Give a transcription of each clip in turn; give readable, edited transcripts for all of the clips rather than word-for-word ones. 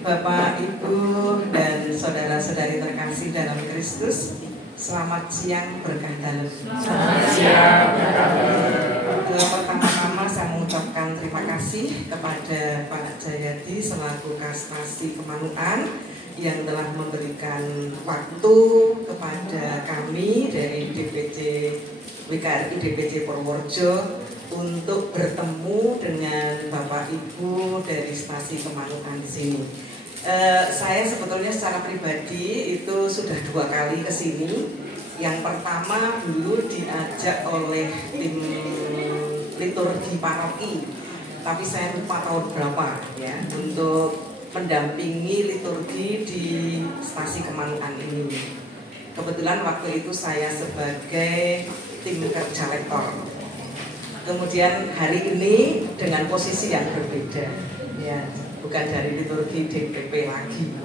Bapak, Ibu, dan saudara-saudari terkasih dalam Kristus, selamat siang berkah dalam. Selamat siang berkah dalam. Pertama-tama saya mengucapkan terima kasih kepada Pak Jayadi selaku Kastasi Kemanukan yang telah memberikan waktu kepada kami dari DPC WKRI DPC Purworejo untuk bertemu dengan Bapak Ibu dari Stasi Kemanukan di sini. Saya sebetulnya secara pribadi itu sudah 2 kali ke sini. Yang pertama dulu diajak oleh tim liturgi paroki, tapi saya lupa tahun berapa ya, untuk mendampingi liturgi di Stasi Kemanukan ini. Kebetulan waktu itu saya sebagai tim kerja lektor. Kemudian hari ini dengan posisi yang berbeda, ya, bukan dari liturgi DPP lagi.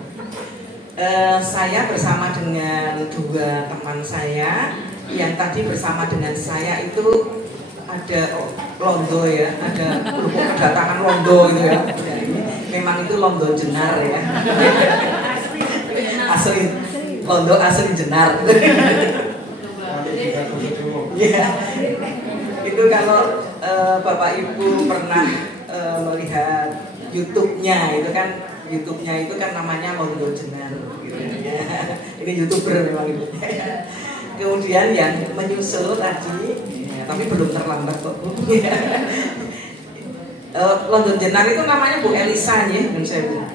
Saya bersama dengan 2 teman saya yang tadi bersama dengan saya itu ada londo ya, ada kedatangan londo itu ya. Memang itu londo jenar ya, asli londo asli jenar. Ya, itu kalau Bapak Ibu pernah melihat YouTube-nya itu kan namanya Londo Jenar gitu ya. Ini YouTuber memang itu. Kemudian yang menyusul tadi ya, tapi belum terlambat kok Bu. Londo Jenar itu namanya Bu Elisa ya,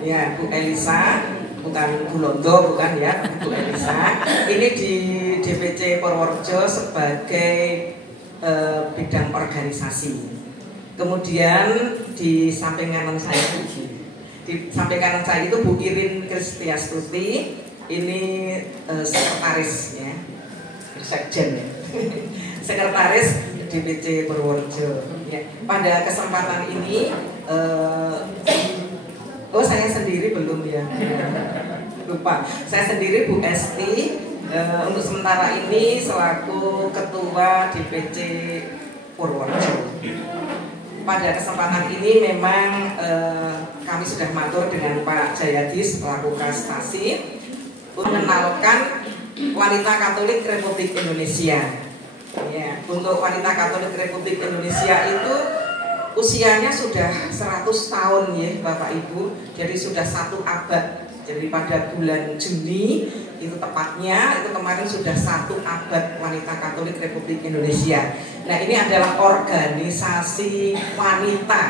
ya Bu Elisa, bukan Bu Londo, bukan ya, Bu Elisa. Ini di DPC Purworejo sebagai bidang organisasi. Kemudian di samping kanan saya itu Bu Irin Kristiastuti, ini sekretaris ya, sekjen ya. Sekretaris DPC Purworejo ya. Pada kesempatan ini saya sendiri belum ya, lupa, saya sendiri Bu Esti, untuk sementara ini selaku Ketua DPC Purworejo. Pada kesempatan ini memang kami sudah matur dengan Pak Jayadi selaku Kastasi mengenalkan wanita Katolik Republik Indonesia. Ya, untuk wanita Katolik Republik Indonesia itu usianya sudah 100 tahun ya Bapak Ibu, jadi sudah 1 abad. Jadi pada bulan Juni itu tepatnya, itu kemarin sudah 1 abad wanita Katolik Republik Indonesia. Nah, ini adalah organisasi wanita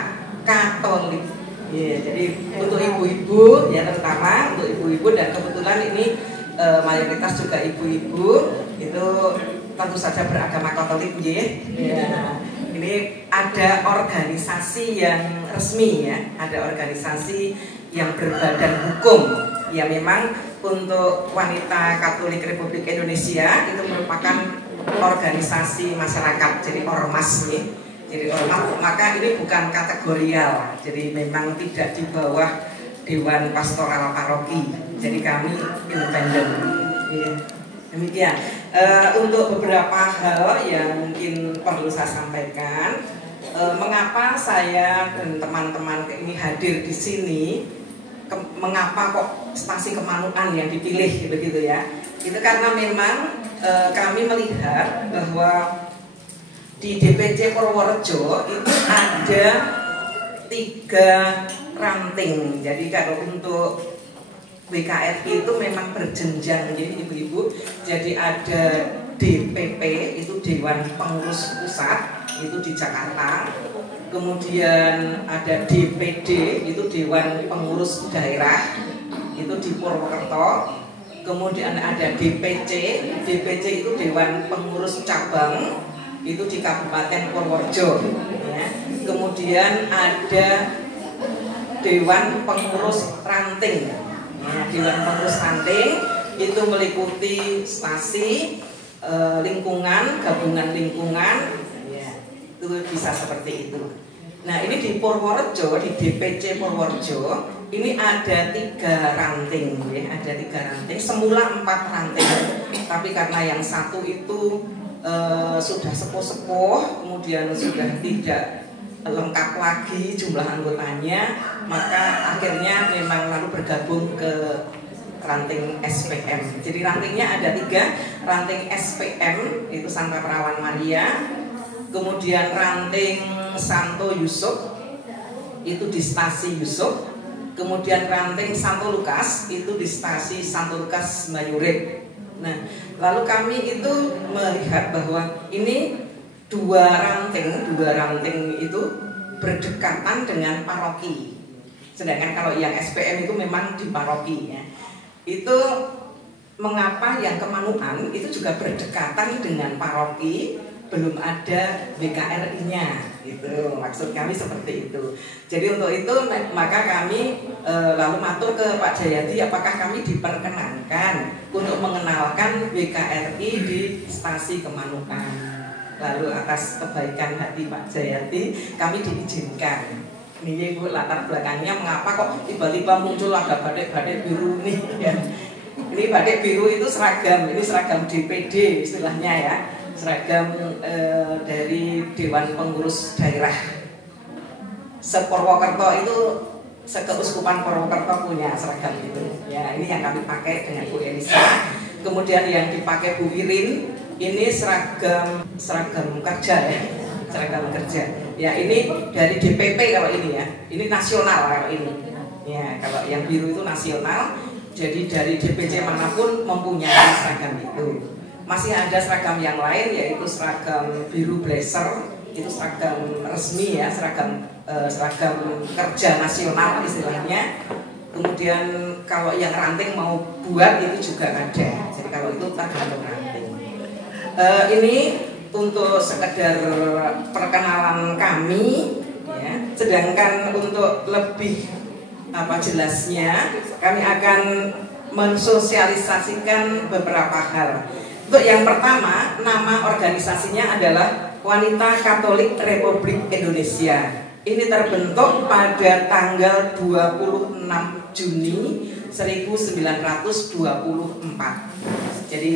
Katolik. Ya, jadi untuk ibu-ibu ya, terutama untuk ibu-ibu, dan kebetulan ini mayoritas juga ibu-ibu itu tentu saja beragama Katolik ya. Ya. Ini ada organisasi yang resmi ya, ada organisasi yang berbadan hukum. Ya, memang untuk wanita Katolik Republik Indonesia itu merupakan organisasi masyarakat, jadi ormas nih. Jadi ormas, maka ini bukan kategorial. Jadi memang tidak di bawah Dewan Pastoral Paroki. Jadi kami independen. Ya, demikian. Untuk beberapa hal yang mungkin perlu saya sampaikan, mengapa saya dan teman-teman ini hadir di sini, mengapa kok Stasi Kemanukan yang dipilih begitu ya? Itu karena memang kami melihat bahwa di DPC Purworejo itu ada 3 ranting. Jadi kalau untuk WKRI itu memang berjenjang ya ibu-ibu. Jadi ada DPP itu Dewan Pengurus Pusat itu di Jakarta. Kemudian ada DPD itu Dewan Pengurus Daerah itu di Purwokerto. Kemudian ada DPC itu Dewan Pengurus Cabang itu di Kabupaten Purworejo ya. Kemudian ada Dewan Pengurus Ranting ya, Dewan Pengurus Ranting itu meliputi stasi, lingkungan, gabungan lingkungan ya, itu bisa seperti itu. Nah, ini di Purworejo, di DPC Purworejo ini ada 3 ranting ya, ada 3 ranting. Semula 4 ranting, tapi karena yang satu itu sudah sepuh-sepuh, kemudian sudah tidak lengkap lagi jumlah anggotanya, maka akhirnya memang lalu bergabung ke ranting SPM. Jadi rantingnya ada 3, ranting SPM itu Santa Perawan Maria, kemudian ranting Santo Yusuf itu di stasi Yusuf, kemudian ranting Santo Lukas itu di stasi Santo Lukas Mayurip. Nah, lalu kami itu melihat bahwa ini dua ranting itu berdekatan dengan paroki. Sedangkan kalau yang SPM itu memang di paroki ya. Itu mengapa yang Kemanukan itu juga berdekatan dengan paroki, belum ada BKRI-nya gitu. Maksud kami seperti itu. Jadi untuk itu maka kami lalu matur ke Pak Jayadi apakah kami diperkenankan untuk mengenalkan BKRI di stasi Kemanukan. Lalu atas kebaikan hati Pak Jayadi kami diizinkan. Ini Bu latar belakangnya mengapa kok tiba-tiba muncul ada batik-batik biru nih ya. Ini batik biru itu seragam, ini seragam DPD istilahnya ya. Seragam dari Dewan Pengurus Daerah Sepurwokerto itu, Sekeuskupan Purwokerto punya seragam itu. Ya, ini yang kami pakai dengan Bu Elisa. Kemudian yang dipakai Bu Wirin ini seragam kerja ya, seragam kerja. Ya ini dari DPP kalau ini ya, ini nasional kalau ini. Ya kalau yang biru itu nasional. Jadi dari DPC manapun mempunyai seragam itu. Masih ada seragam yang lain yaitu seragam biru blazer, itu seragam resmi ya, seragam kerja nasional istilahnya. Kemudian kalau yang ranting mau buat itu juga ada. Jadi kalau itu tergantung ranting. Ini untuk sekedar perkenalan kami ya. Sedangkan untuk lebih jelasnya kami akan mensosialisasikan beberapa hal. Untuk yang pertama, nama organisasinya adalah Wanita Katolik Republik Indonesia. Ini terbentuk pada tanggal 26 Juni 1924. Jadi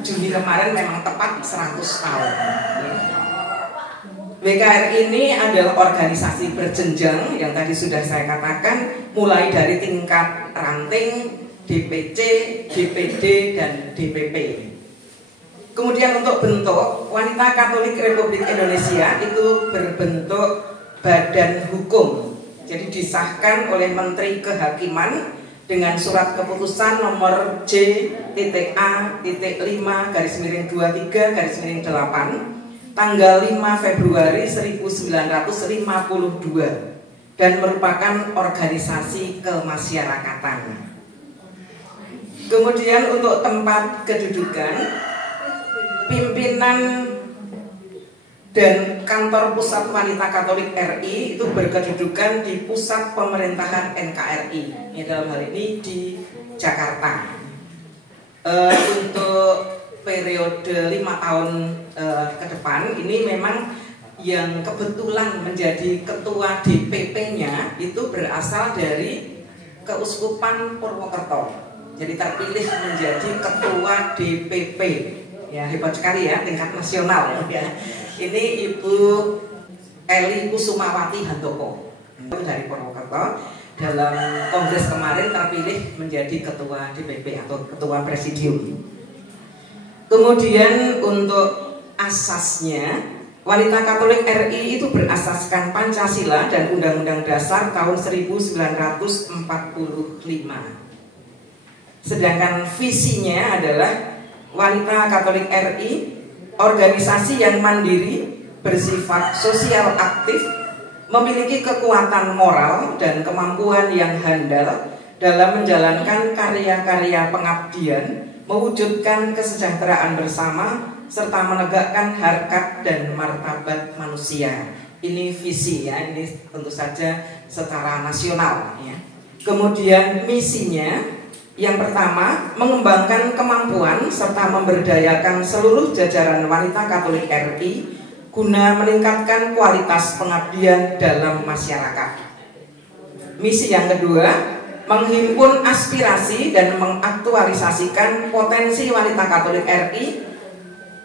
Juni kemarin memang tepat 100 tahun. BKRI ini adalah organisasi berjenjang yang tadi sudah saya katakan, mulai dari tingkat ranting, DPC, DPD, dan DPP. Kemudian untuk bentuk, Wanita Katolik Republik Indonesia itu berbentuk badan hukum. Jadi disahkan oleh Menteri Kehakiman dengan surat keputusan nomor J.A.5/23/8 tanggal 5 Februari 1952 dan merupakan organisasi kemasyarakatan. Kemudian untuk tempat kedudukan, pimpinan dan kantor pusat Wanita Katolik RI itu berkedudukan di pusat pemerintahan NKRI. Ini dalam hal ini di Jakarta. Untuk periode 5 tahun ke depan ini memang yang kebetulan menjadi ketua DPP-nya itu berasal dari Keuskupan Purwokerto. Jadi terpilih menjadi ketua DPP. Ya hebat sekali ya, tingkat nasional ya. Ini Ibu Eli Kusumawati Handoko dari Purwokerto. Dalam kongres kemarin terpilih menjadi ketua DPP atau ketua presidium. Kemudian untuk asasnya, Wanita Katolik RI itu berasaskan Pancasila dan Undang-Undang Dasar tahun 1945. Sedangkan visinya adalah Wanita Katolik RI, organisasi yang mandiri, bersifat sosial aktif, memiliki kekuatan moral dan kemampuan yang handal dalam menjalankan karya-karya pengabdian, mewujudkan kesejahteraan bersama, serta menegakkan harkat dan martabat manusia. Ini visi ya, ini tentu saja secara nasional ya. Kemudian misinya, yang pertama, mengembangkan kemampuan serta memberdayakan seluruh jajaran Wanita Katolik RI guna meningkatkan kualitas pengabdian dalam masyarakat. Misi yang kedua, menghimpun aspirasi dan mengaktualisasikan potensi Wanita Katolik RI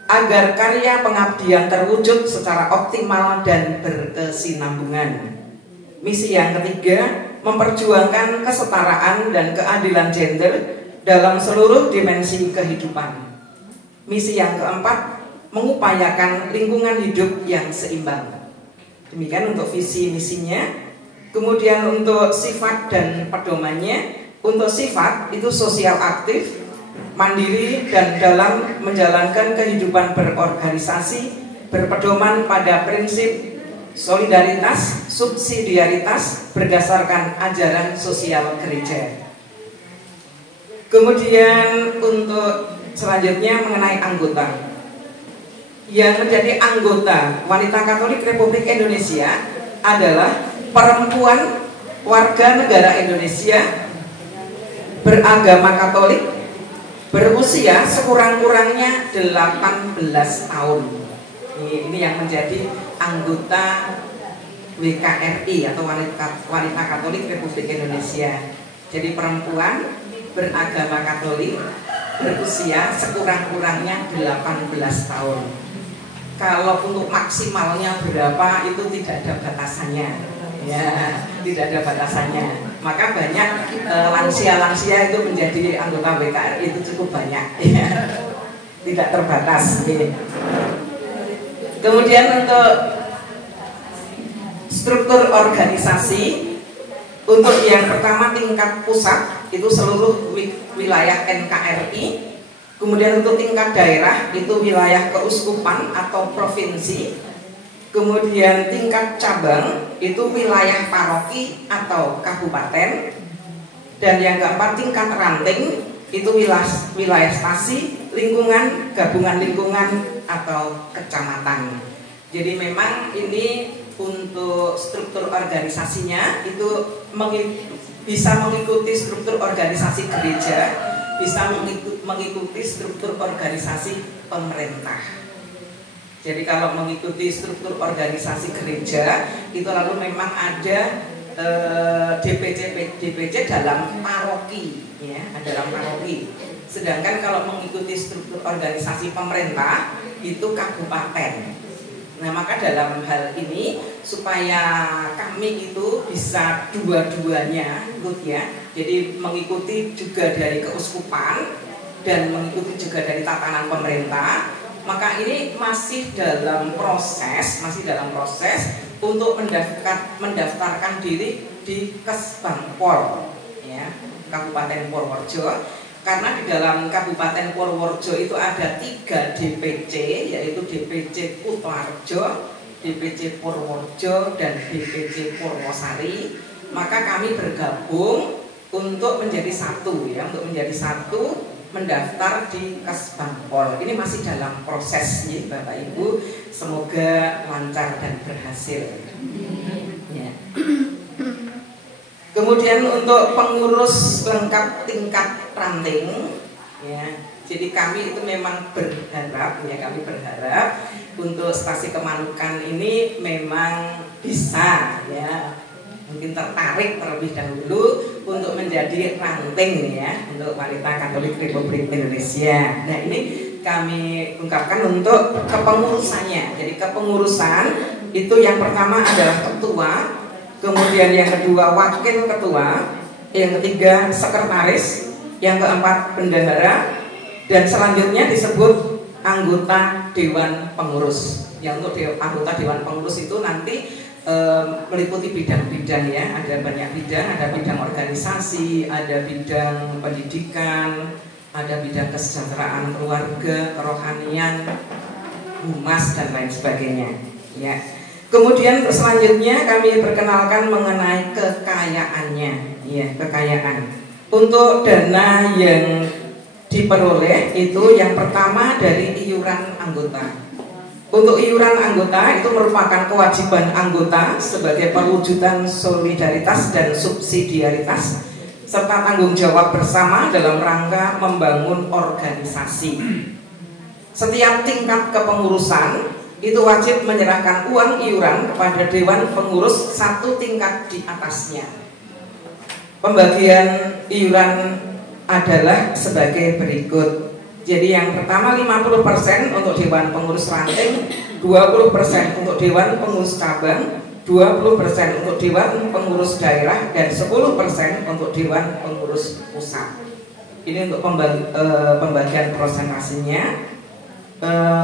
agar karya pengabdian terwujud secara optimal dan berkesinambungan. Misi yang ketiga, memperjuangkan kesetaraan dan keadilan gender dalam seluruh dimensi kehidupan. Misi yang keempat, mengupayakan lingkungan hidup yang seimbang. Demikian untuk visi misinya. Kemudian untuk sifat dan pedomannya, untuk sifat itu sosial aktif, mandiri dan dalam menjalankan kehidupan berorganisasi berpedoman pada prinsip solidaritas, subsidiaritas berdasarkan ajaran sosial gereja. Kemudian untuk selanjutnya mengenai anggota. Yang menjadi anggota Wanita Katolik Republik Indonesia adalah perempuan warga negara Indonesia beragama Katolik berusia sekurang-kurangnya 18 tahun. Ini yang menjadi anggota WKRI atau Wanita Katolik Republik Indonesia. Jadi perempuan beragama Katolik berusia sekurang-kurangnya 18 tahun. Kalau untuk maksimalnya berapa itu tidak ada batasannya, ya, tidak ada batasannya. Maka banyak lansia-lansia itu menjadi anggota WKRI itu cukup banyak, ya. Tidak terbatas. Ya. Kemudian untuk struktur organisasi, untuk yang pertama tingkat pusat itu seluruh wilayah NKRI. Kemudian untuk tingkat daerah itu wilayah keuskupan atau provinsi. Kemudian tingkat cabang itu wilayah paroki atau kabupaten. Dan yang keempat tingkat ranting itu wilayah stasi, lingkungan, gabungan lingkungan atau kecamatan. Jadi memang ini untuk struktur organisasinya itu bisa mengikuti struktur organisasi gereja, bisa mengikuti struktur organisasi pemerintah. Jadi kalau mengikuti struktur organisasi gereja itu lalu memang ada DPC dalam paroki, ya, dalam paroki. Sedangkan kalau mengikuti struktur organisasi pemerintah itu kabupaten. Nah, maka dalam hal ini supaya kami itu bisa dua-duanya, ya. Jadi mengikuti juga dari keuskupan dan mengikuti juga dari tatanan pemerintah, maka ini masih dalam proses untuk mendaftarkan diri di Kesbangpol, ya, Kabupaten Purworejo. Karena di dalam Kabupaten Purworejo itu ada 3 DPC, yaitu DPC Kutoarjo, DPC Purworejo, dan DPC Purwosari. Maka kami bergabung untuk menjadi satu, ya, untuk menjadi satu mendaftar di Kesbangpol. Ini masih dalam proses, ya, Bapak Ibu. Semoga lancar dan berhasil. Ya. Kemudian untuk pengurus lengkap tingkat ranting, ya. Jadi kami itu memang berharap, ya, kami berharap untuk stasi Kemanukan ini memang bisa, ya, mungkin tertarik terlebih dahulu untuk menjadi ranting, ya, untuk Wanita Katolik Republik Indonesia. Nah, ini kami ungkapkan untuk kepengurusannya. Jadi kepengurusan itu yang pertama adalah ketua. Kemudian yang kedua wakil ketua, yang ketiga sekretaris, yang keempat bendahara, dan selanjutnya disebut anggota dewan pengurus. Yang untuk anggota dewan pengurus itu nanti meliputi bidang-bidang, ya, ada banyak bidang, ada bidang organisasi, ada bidang pendidikan, ada bidang kesejahteraan keluarga, kerohanian, humas dan lain sebagainya, ya. Kemudian selanjutnya kami perkenalkan mengenai kekayaannya, ya, kekayaan. Untuk dana yang diperoleh itu yang pertama dari iuran anggota. Untuk iuran anggota itu merupakan kewajiban anggota sebagai perwujudan solidaritas dan subsidiaritas serta tanggung jawab bersama dalam rangka membangun organisasi. Setiap tingkat kepengurusan itu wajib menyerahkan uang iuran kepada dewan pengurus satu tingkat di atasnya. Pembagian iuran adalah sebagai berikut. Jadi yang pertama 50% untuk Dewan Pengurus Ranting, 20% untuk Dewan Pengurus Cabang, 20% untuk Dewan Pengurus Daerah, dan 10% untuk Dewan Pengurus Pusat. Ini untuk pembagian prosentasenya.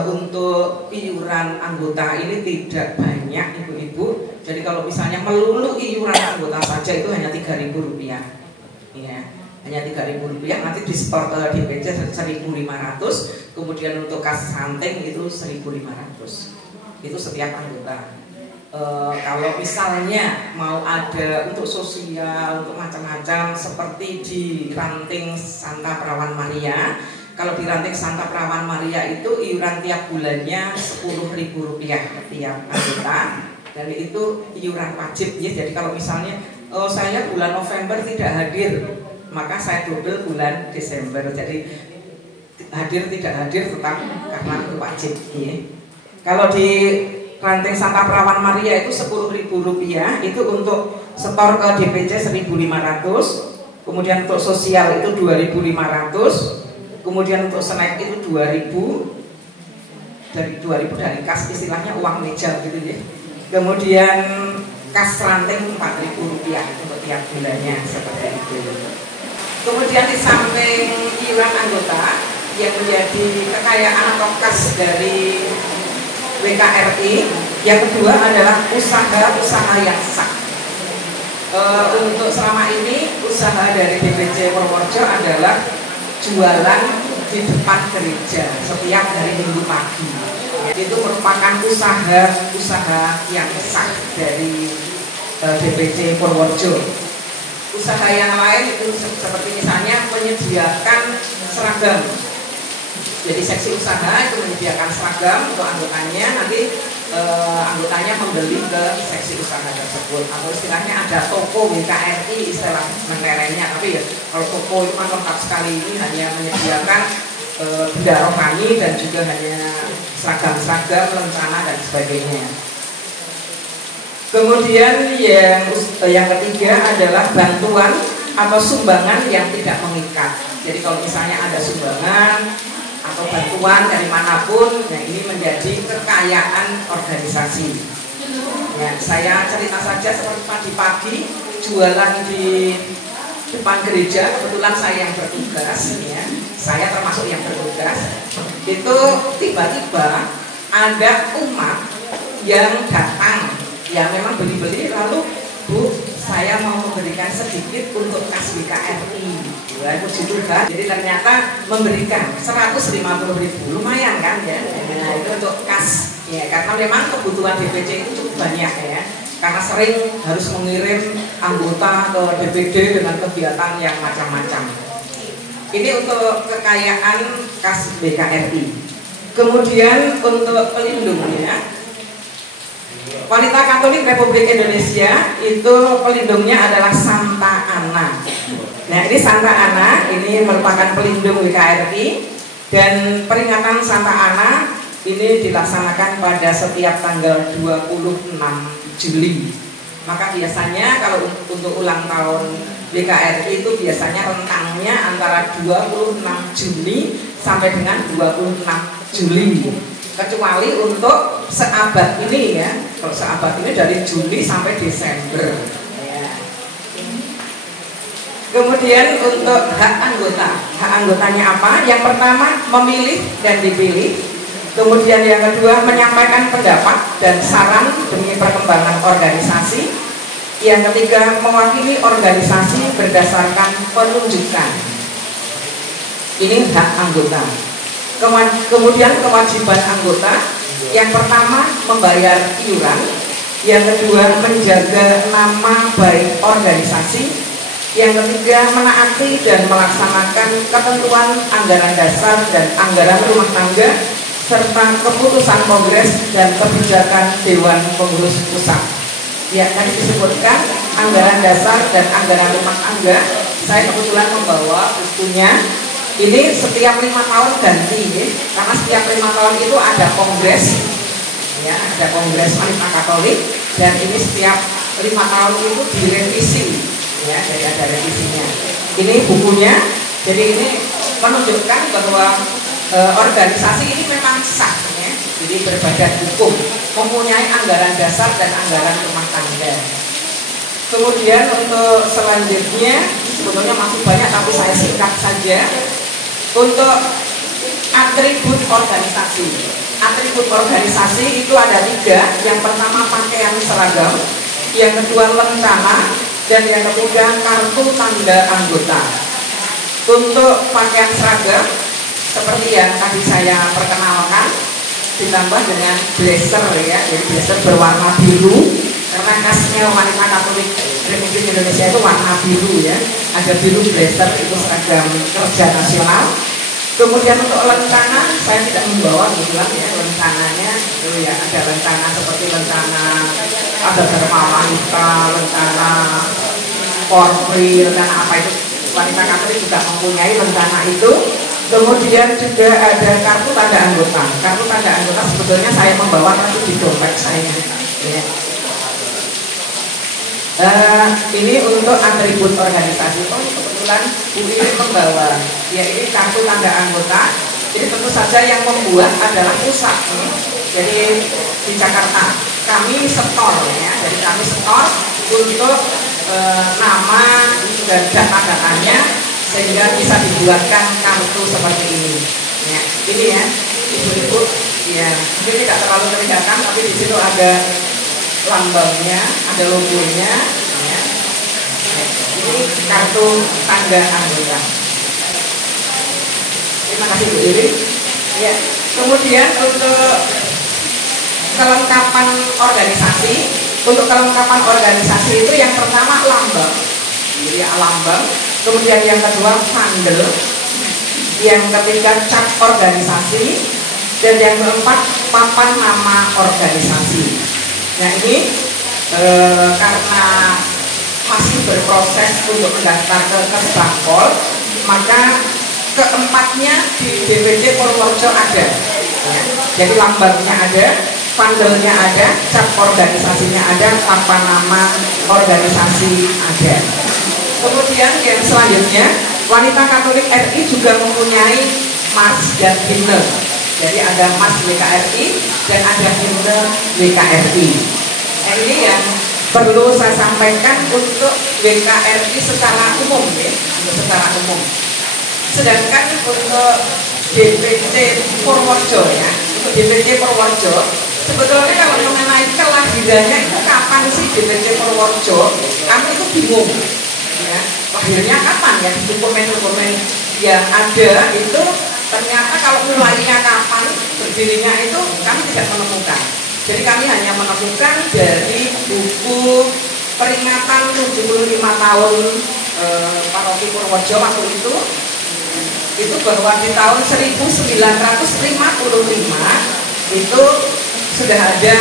Untuk iuran anggota ini tidak banyak ibu-ibu. Jadi kalau misalnya melulu iuran anggota saja itu hanya Rp3.000, ya, hanya Rp3.000. Nanti disetor ke DPC 1.500, kemudian untuk kas ranting itu 1.500. Itu setiap anggota. Kalau misalnya mau ada untuk sosial, untuk macam-macam seperti di Ranting Santa Perawan Maria. Kalau di Ranting Santa Perawan Maria itu iuran tiap bulannya Rp10.000 tiap anggota, dan itu iuran wajib ya. Jadi kalau misalnya saya bulan November tidak hadir, maka saya double bulan Desember. Jadi hadir tidak hadir tetap karena itu wajib ya. Kalau di Ranting Santa Perawan Maria itu Rp10.000 itu untuk setor ke DPC 1.500, kemudian untuk sosial itu 2.500. Kemudian untuk snack itu 2.000, dari 2.000 dari kas, istilahnya uang meja gitu ya. Kemudian kas ranting Rp4.000 untuk tiap bulannya seperti itu. Kemudian di samping iuran anggota yang menjadi kekayaan atau kas dari WKRI, yang kedua adalah usaha-usaha yang sah. Untuk selama ini usaha dari DPC Purworejo adalah jualan di depan gereja setiap hari Minggu pagi. Itu merupakan usaha yang sah dari DPC Purworejo. Usaha yang lain itu seperti misalnya menyediakan seragam. Jadi seksi usaha itu menyediakan seragam untuk anggotanya, nanti anggotanya membeli ke seksi usaha tersebut, atau istilahnya ada toko WKRI istilah negaranya. Tapi ya kalau toko itu kan lengkap sekali, ini hanya menyediakan benda rohani dan juga hanya seragam-seragam, lencana dan sebagainya. Kemudian yang ketiga adalah bantuan atau sumbangan yang tidak mengikat. Jadi kalau misalnya ada sumbangan atau bantuan dari manapun, nah ini menjadi kekayaan organisasi. Ya, saya cerita saja seperti pagi-pagi jualan di depan gereja, kebetulan saya yang bertugas, ya, saya termasuk yang bertugas. Itu tiba-tiba ada umat yang datang, ya memang beli-beli, lalu Bu, saya mau memberikan sedikit untuk kas WKRI. Puji Tuhan, jadi ternyata memberikan Rp150.000, lumayan kan ya. Nah, itu untuk kas ya, karena memang kebutuhan DPC itu cukup banyak ya, karena sering harus mengirim anggota ke DPD dengan kegiatan yang macam-macam. Ini untuk kekayaan kas WKRI. Kemudian untuk pelindungnya, Wanita Katolik Republik Indonesia itu pelindungnya adalah Santa Ana. Nah, ini Santa Ana ini merupakan pelindung WKRI, dan peringatan Santa Ana ini dilaksanakan pada setiap tanggal 26 Juli. Maka biasanya kalau untuk ulang tahun WKRI itu biasanya rentangnya antara 26 Juli sampai dengan 26 Juli. Kecuali untuk seabad ini ya, kalau seabad ini dari Juli sampai Desember ya. Kemudian untuk hak anggotanya apa? Yang pertama memilih dan dipilih. Kemudian yang kedua menyampaikan pendapat dan saran demi perkembangan organisasi. Yang ketiga mewakili organisasi berdasarkan penunjukan. Ini hak anggota. Kemudian kewajiban anggota, yang pertama membayar iuran, yang kedua menjaga nama baik organisasi, yang ketiga menaati dan melaksanakan ketentuan anggaran dasar dan anggaran rumah tangga serta keputusan kongres dan kebijakan Dewan Pengurus Pusat. Ya, tadi disebutkan anggaran dasar dan anggaran rumah tangga. Saya kebetulan membawa bukunya. Ini setiap 5 tahun ganti, ya. Karena setiap 5 tahun itu ada kongres, ya, ada kongres Wanita Katolik, dan ini setiap 5 tahun itu direvisi, ya, jadi ada revisinya. Ini bukunya, jadi ini menunjukkan bahwa organisasi ini memang sah ya, jadi berbadan hukum, mempunyai anggaran dasar dan anggaran rumah tangga. Kemudian untuk selanjutnya sebetulnya masih banyak tapi saya singkat saja. Untuk atribut organisasi. Atribut organisasi itu ada 3. Yang pertama pakaian seragam, yang kedua lencana, dan yang ketiga kartu tanda anggota. Untuk pakaian seragam seperti yang tadi saya perkenalkan, ditambah dengan blazer ya, jadi blazer berwarna biru karena khasnya wanita Katolik Republik Indonesia itu warna biru ya, ada biru blazer, itu seragam kerja nasional. Kemudian untuk lencana saya tidak membawa kebetulan ya, lencananya itu ya ada lencana seperti lencana ada Dharma Wanita, lencana Porpri, lencana apa itu, wanita Katolik juga mempunyai lencana itu. Kemudian juga ada kartu tanda anggota. Kartu tanda anggota sebetulnya saya membawa tapi di dompet saya ya. Ini untuk atribut organisasi. Oh kebetulan Bu ini membawa ya, ini kartu tanda anggota. Jadi tentu saja yang membuat adalah pusat nih. Jadi di Jakarta kami setor ya, jadi kami setor untuk nama dan data-datanya sehingga bisa dibuatkan kartu seperti ini. Ya, ini ya, ibu-ibu, ya, ini tidak terlalu kelihatan, tapi di situ ada lambangnya, ada logonya. Ya. Ini kartu tanda anggota. Terima kasih Bu Dewi. Ya, kemudian untuk kelengkapan organisasi, itu yang pertama lambang, jadi lambang. Kemudian yang kedua vandel, yang ketiga cap organisasi, dan yang keempat papan nama organisasi. Nah ini karena masih berproses untuk mendaftar ke Kesbangpol, maka keempatnya di DPC Purworejo ada. Ya. Jadi lambangnya ada, vandelnya ada, cap organisasinya ada, papan nama organisasi ada. Kemudian yang selanjutnya, wanita Katolik RI juga mempunyai mas dan himne. Jadi ada mas WKRI dan ada himne WKRI. Nah, ini yang perlu saya sampaikan untuk WKRI secara umum ya, secara umum. Sedangkan untuk DPC Purworejo ya, untuk DPC Purworejo sebetulnya kalau mengenai kelahirannya itu kapan sih DPC Purworejo, kami itu bingung. Ya, lahirnya kapan ya, dokumen-dokumen yang ada itu ternyata kalau mulainya kapan, berdirinya itu kami tidak menemukan. Jadi kami hanya menemukan dari buku peringatan 75 tahun Paroki Purworejo waktu itu bahwa di tahun 1955 itu sudah ada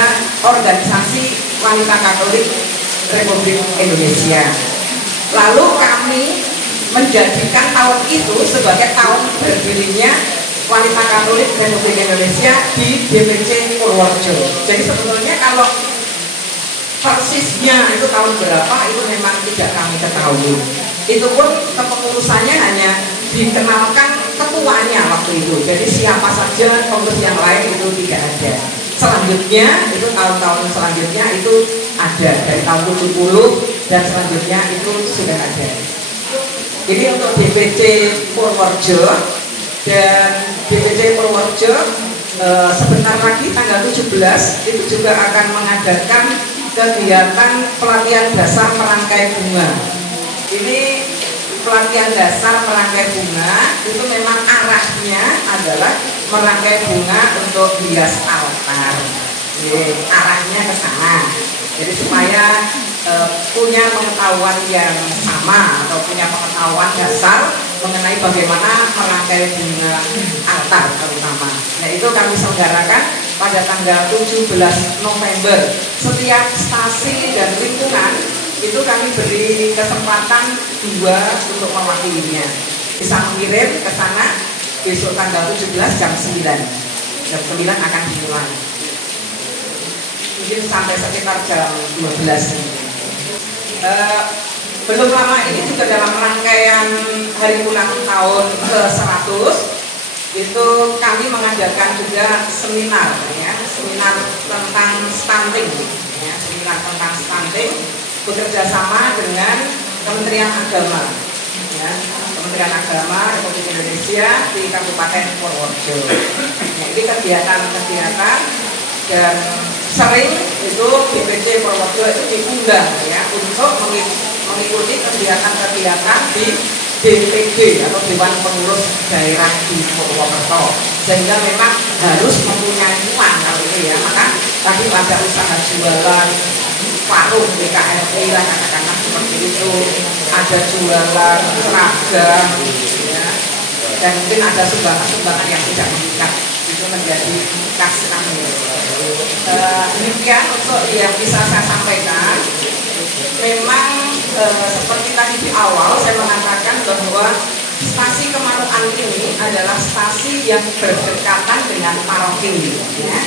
organisasi wanita Katolik Republik Indonesia. Lalu kami menjadikan tahun itu sebagai tahun berdirinya wanita Katolik Republik Indonesia di DPC Purworejo. Jadi sebetulnya kalau persisnya itu tahun berapa itu memang tidak kami ketahui. Itu pun kepengurusannya hanya dikenalkan ketuanya waktu itu. Jadi siapa saja pengurus yang lain itu tidak ada. Selanjutnya itu tahun-tahun selanjutnya itu ada dari tahun 70 dan selanjutnya itu sudah ada. Jadi untuk DPC Purworejo dan DPC Purworejo sebentar lagi tanggal 17 itu juga akan mengadakan kegiatan pelatihan dasar merangkai bunga. Ini pelatihan dasar merangkai bunga itu memang arahnya adalah merangkai bunga untuk hias altar. Arahnya ke sana. Jadi supaya punya pengetahuan yang sama atau punya pengetahuan dasar mengenai bagaimana merangkai bunga altar terutama. Nah itu kami selenggarakan pada tanggal 17 November. Setiap stasi dan lingkungan itu kami beri kesempatan 2 untuk mewakilinya. Bisa mengirim ke sana besok tanggal 17 jam 9. Jam 9 akan dimulai. Mungkin sampai sekitar jam 12 belum lama ini juga dalam rangkaian hari ulang tahun ke-100 itu kami mengadakan juga seminar ya, seminar tentang stunting ya, seminar tentang stunting bekerja sama dengan Kementerian Agama ya, Kementerian Agama Republik Indonesia di Kabupaten Purworejo. Ya, ini kegiatan-kegiatan dan sering itu DPC Purworejo itu diundang ya untuk mengikuti kegiatan-kegiatan di DPD atau Dewan Pengurus Daerah di Purwokerto, sehingga memang harus mempunyai uang kalau itu ya. Maka tadi ada usaha jualan warung BKRI lah katakanlah seperti itu, ada jualan seragam ya, dan mungkin ada sumbangan-sumbangan yang tidak mengikat, itu menjadi kas kami. Demikian untuk yang bisa saya sampaikan. Memang seperti tadi di awal saya mengatakan bahwa stasi Kemanukan ini adalah stasi yang berdekatan dengan paroki ya.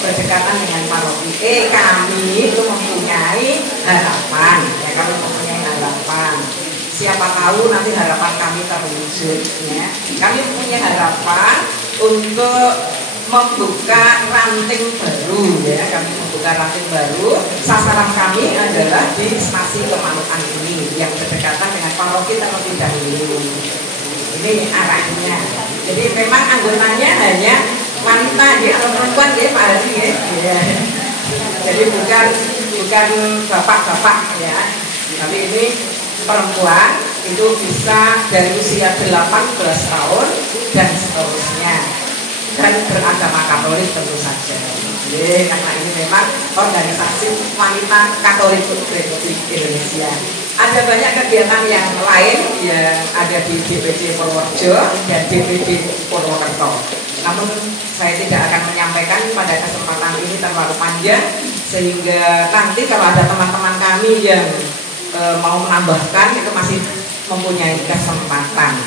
Berdekatan dengan paroki. Kami itu mempunyai harapan ya, kami mempunyai harapan. Siapa tahu nanti harapan kami terwujud ya. Kami punya harapan untuk membuka ranting baru ya, kami membuka ranting baru. Sasaran kami adalah di stasi Kemanukan ini yang berdekatan dengan paroki terlebih dahulu. Ini arahnya. Jadi memang anggotanya hanya wanita ya, atau perempuan ya Pak Hadi ya. Jadi bukan bapak-bapak ya. Tapi ini perempuan itu bisa dari usia 18 tahun dan seterusnya. Dan beragama Katolik tentu saja. Jadi karena ini memang organisasi wanita Katolik Republik Indonesia. Ada banyak kegiatan yang lain yang ada di DPD Purworejo dan DPD Purwokerto. Namun saya tidak akan menyampaikan pada kesempatan ini terlalu panjang, sehingga nanti kalau ada teman-teman kami yang mau menambahkan itu masih mempunyai kesempatan.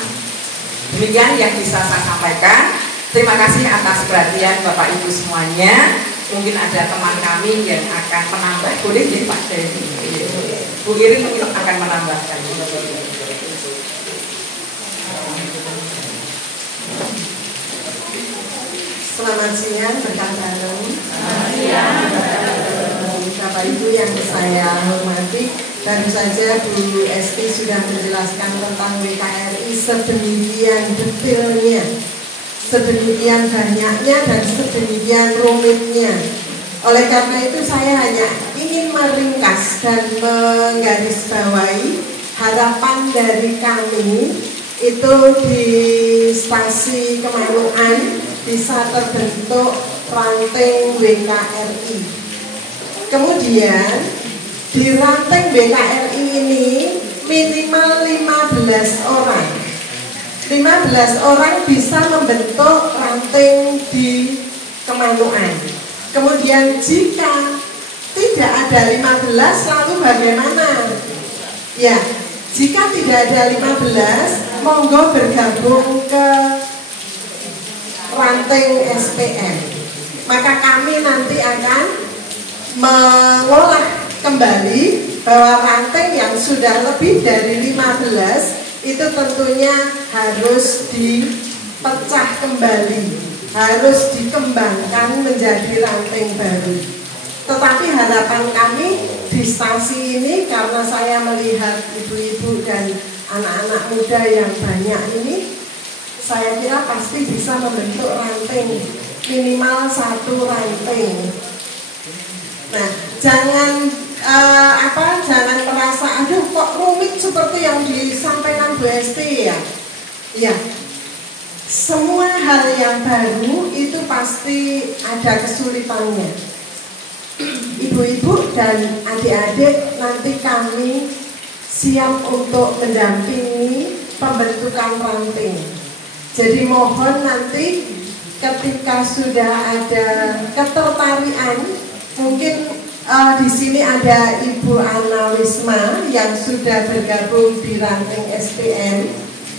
Demikian yang bisa saya sampaikan. Terima kasih atas perhatian Bapak Ibu semuanya. Mungkin ada teman kami yang akan menambah. Boleh ya Pak Devi? Bu Irin mungkin akan menambahkan. Selamat siang, rekan bareng. Bapak Ibu yang saya hormati, baru saja Bu Esti sudah menjelaskan tentang WKRI sedemikian detailnya, sedemikian banyaknya dan sedemikian rumitnya. Oleh karena itu saya hanya ingin meringkas dan menggarisbawahi harapan dari kami itu di stasi Kemanukan bisa terbentuk ranting WKRI. Kemudian di ranting WKRI ini minimal 15 orang. 15 orang bisa membentuk ranting di Kemanukan. Kemudian jika tidak ada 15 lalu bagaimana? Ya, jika tidak ada 15, monggo bergabung ke ranting SPM. Maka kami nanti akan mengolah kembali bahwa ranting yang sudah lebih dari 15 itu tentunya harus dipecah kembali, harus dikembangkan menjadi ranting baru. Tetapi harapan kami di stasi ini, karena saya melihat ibu-ibu dan anak-anak muda yang banyak ini, saya kira pasti bisa membentuk ranting, minimal 1 ranting. Nah, jangan merasa aduh kok rumit seperti yang disampaikan Bu Esti ya. Ya, semua hal yang baru itu pasti ada kesulitannya. Ibu-ibu dan adik-adik nanti kami siap untuk mendampingi pembentukan ranting. Jadi mohon nanti ketika sudah ada ketertarikan, mungkin di sini ada Ibu Ana Wisma yang sudah bergabung di ranting SPM,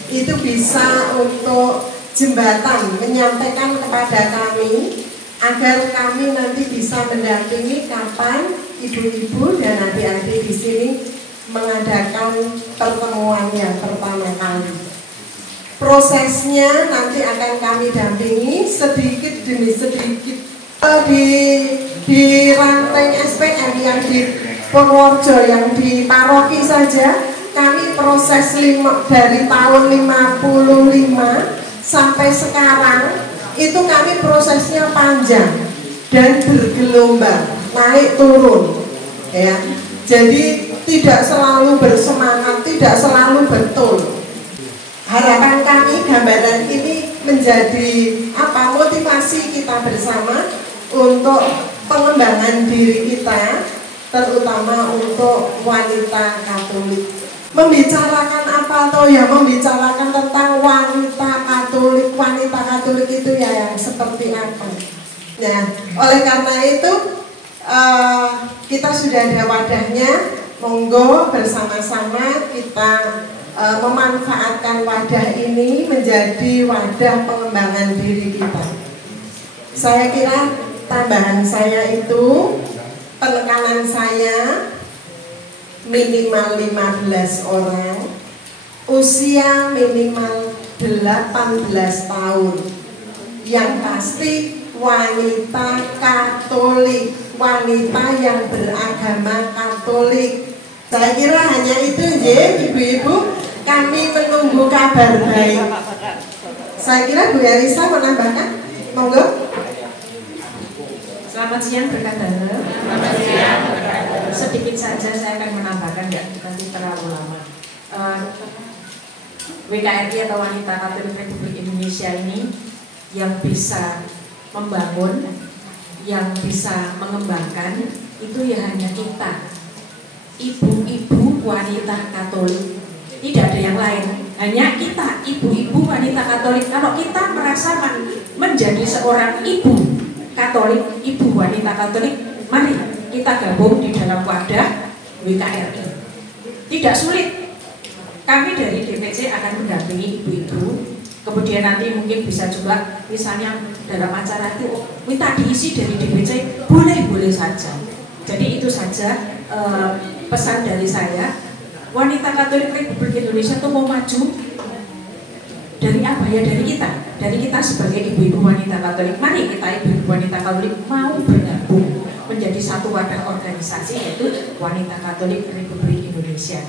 itu bisa untuk jembatan menyampaikan kepada kami agar kami nanti bisa mendampingi kapan ibu-ibu dan adik-adik di sini mengadakan pertemuan yang pertama kali. Prosesnya nanti akan kami dampingi sedikit demi sedikit. Di ranting SPM yang di Purworejo, yang di paroki saja, kami proses dari tahun 55 sampai sekarang itu kami prosesnya panjang dan bergelombang, naik turun, ya. Jadi tidak selalu bersemangat, tidak selalu betul. Harapan kami gambaran ini menjadi motivasi kita bersama untuk pengembangan diri kita, terutama untuk wanita Katolik. Membicarakan apa toh ya? Membicarakan tentang wanita Katolik. Wanita Katolik itu ya yang seperti apa? Nah, oleh karena itu kita sudah ada wadahnya. Monggo bersama-sama kita memanfaatkan wadah ini menjadi wadah pengembangan diri kita. Saya kira tambahan saya itu, penekanan saya minimal 15 orang, usia minimal 18 tahun. Yang pasti wanita Katolik, wanita yang beragama Katolik. Saya kira hanya itu ya, ibu-ibu. Kami menunggu kabar baik. Saya kira Bu Elisa menambahkan, monggo. Selamat siang berkat Dalam. Selamat siang berkat Dalam. Sedikit saja saya akan menambahkan, nggak nanti terlalu lama. WKRI atau Wanita Katolik Republik Indonesia ini yang bisa membangun, yang bisa mengembangkan itu ya hanya kita, ibu-ibu wanita Katolik. Tidak ada yang lain, hanya kita, ibu-ibu wanita Katolik. Kalau kita merasa menjadi seorang ibu Katolik, ibu wanita Katolik, mari kita gabung di dalam wadah WKRI. Tidak sulit. Kami dari DPC akan mendampingi ibu-ibu. Kemudian nanti mungkin bisa juga misalnya dalam acara itu minta diisi dari DPC, boleh saja. Jadi itu saja pesan dari saya. Wanita Katolik Republik Indonesia itu mau maju dari apa ya? Dari kita sebagai ibu-ibu wanita Katolik. Mari kita ibu-ibu wanita Katolik mau bergabung menjadi satu wadah organisasi, yaitu Wanita Katolik Republik Indonesia.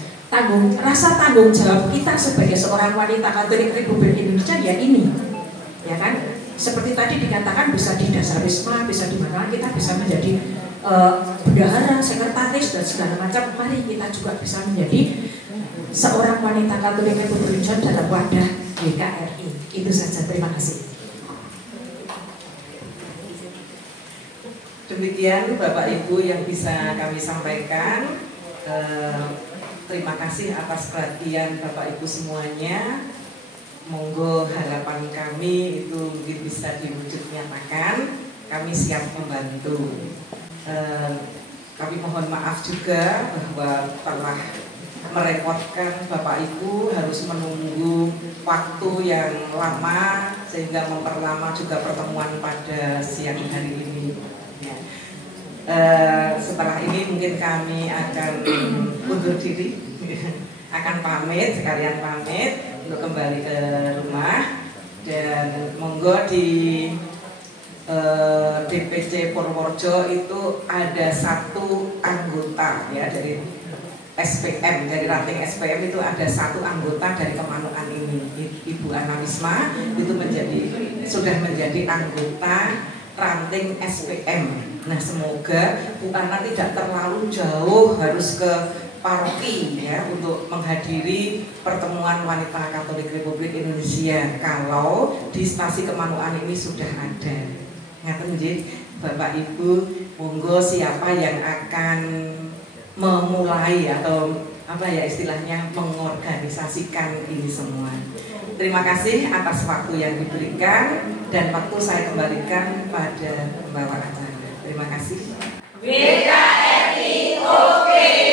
Rasa tanggung jawab kita sebagai seorang wanita Katolik Republik Indonesia ya ini, ya kan? Seperti tadi dikatakan bisa di dasar wisma, bisa di mana kita bisa menjadi bendahara, sekretaris dan segala macam. Mari kita juga bisa menjadi seorang wanita Katolik Republik Indonesia dalam wadah WKRI. Itu saja, terima kasih. Demikian Bapak Ibu yang bisa kami sampaikan. Terima kasih atas perhatian Bapak Ibu semuanya. Monggo harapan kami itu mungkin bisa diwujud nyatakan. Kami siap membantu. Kami mohon maaf juga bahwa telah merepotkan Bapak Ibu harus menunggu waktu yang lama sehingga memperlama juga pertemuan pada siang hari ini. Ya. Setelah ini mungkin kami akan undur diri, akan pamit, sekalian pamit untuk kembali ke rumah. Dan monggo di DPC Purworejo itu ada satu anggota ya dari SPM, dari ranting SPM itu ada satu anggota dari Kemanukan ini, Ibu Ana Wisma itu sudah menjadi anggota ranting SPM. Nah, semoga Bu Ana tidak terlalu jauh harus ke paroki ya untuk menghadiri pertemuan Wanita Katolik Republik Indonesia kalau di stasi Kemanukan ini sudah ada. Ngaten nggih, Bapak Ibu, monggo siapa yang akan memulai atau apa ya istilahnya mengorganisasikan ini semua. Terima kasih atas waktu yang diberikan dan waktu saya kembalikan pada pembawa acara. Terima kasih. WKRI oke.